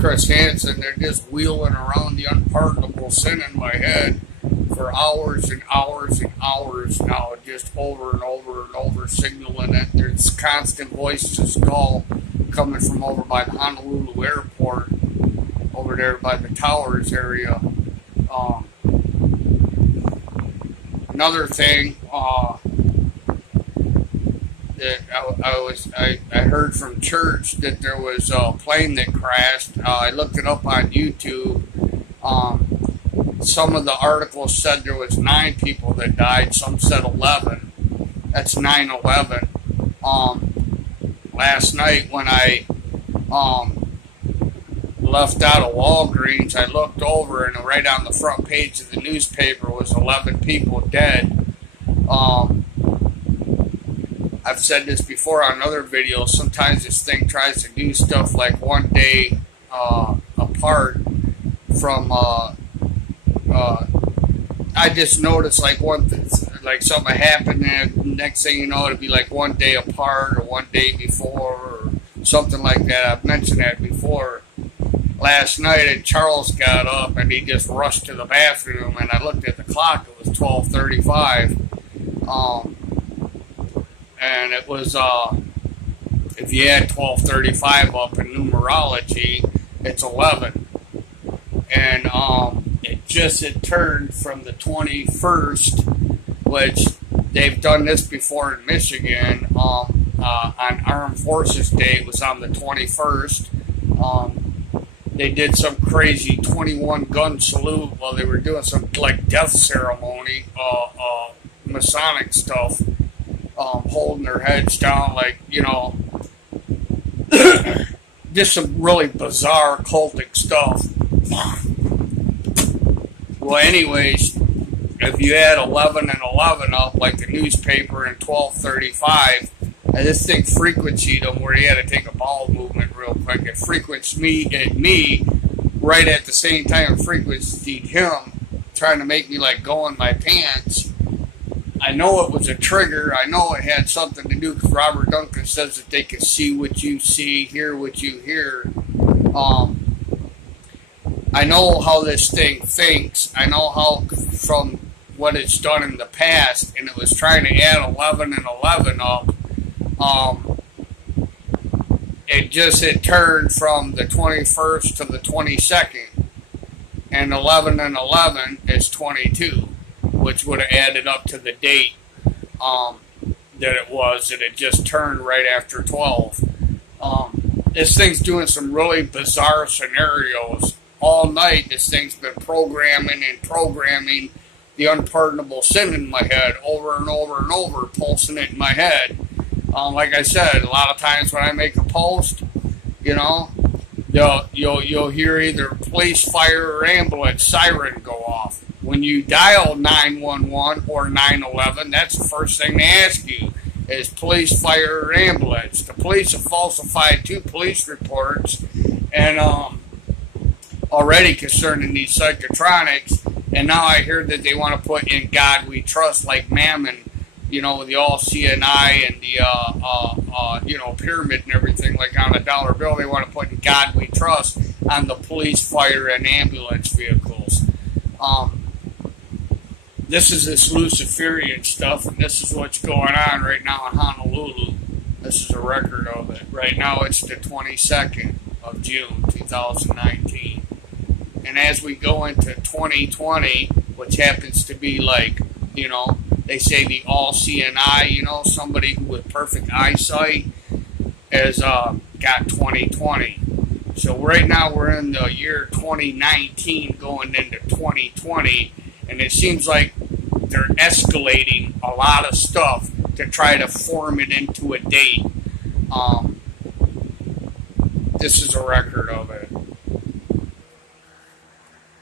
Chris Hansen. They're just wheeling around the unpardonable sin in my head for hours and hours and hours now, just over and over and over, signaling it. There's constant voice to skull coming from over by the Honolulu airport, over there by the towers area. Another thing that I heard from church that there was a plane that crashed. I looked it up on YouTube. Some of the articles said there was 9 people that died. Some said 11. That's 9/11. Last night when I left out of Walgreens, I looked over and right on the front page of the newspaper was 11 people dead. I've said this before on other videos. Sometimes this thing tries to do stuff like one day apart from. I just noticed like like something happened, and next thing you know, it'll be like one day apart or one day before or something like that. I've mentioned that before. Last night, and Charles got up and he just rushed to the bathroom, and I looked at the clock. It was 12:35. And it was, if you add 12:35 up in numerology, it's 11. And it turned from the 21st, which they've done this before in Michigan, on Armed Forces Day. It was on the 21st. They did some crazy 21 gun salute while they were doing some like death ceremony, Masonic stuff. Holding their heads down, like, you know, just some really bizarre cultic stuff. Well, anyways, if you add 11 and 11 up, like the newspaper in 12:35, I just think frequency them where he had to take a bowel movement real quick. It frequencies me right at the same time it frequencies him, trying to make me like go in my pants. I know it was a trigger. I know it had something to do because Robert Duncan says that they can see what you see, hear what you hear. I know how this thing thinks. I know how from what it's done in the past, and it was trying to add 11 and 11 up. It turned from the 21st to the 22nd, and 11 and 11 is 22. Which would have added up to the date that it was, and it just turned right after 12. This thing's doing some really bizarre scenarios. All night, this thing's been programming the unpardonable sin in my head over and over and over, pulsing it in my head. Like I said, a lot of times when I make a post, you know, you'll hear either police, fire, or ambulance siren go off. When you dial 911 or 911, that's the first thing they ask you is police, fire, or ambulance. The police have falsified 2 police reports and already concerning these psychotronics, and now I hear that they want to put In God We Trust, like Mammon, you know, the all CNI and the pyramid and everything, like on a dollar bill. They want to put In God We Trust on the police, fire, and ambulance vehicles. This is this Luciferian stuff, and this is what's going on right now in Honolulu. This is a record of it. Right now it's the 22nd of June, 2019. And as we go into 2020, which happens to be like, you know, they say the all CNI, you know, somebody with perfect eyesight has got 2020. So right now we're in the year 2019 going into 2020, and it seems like they're escalating a lot of stuff to try to form it into a date. This is a record of it.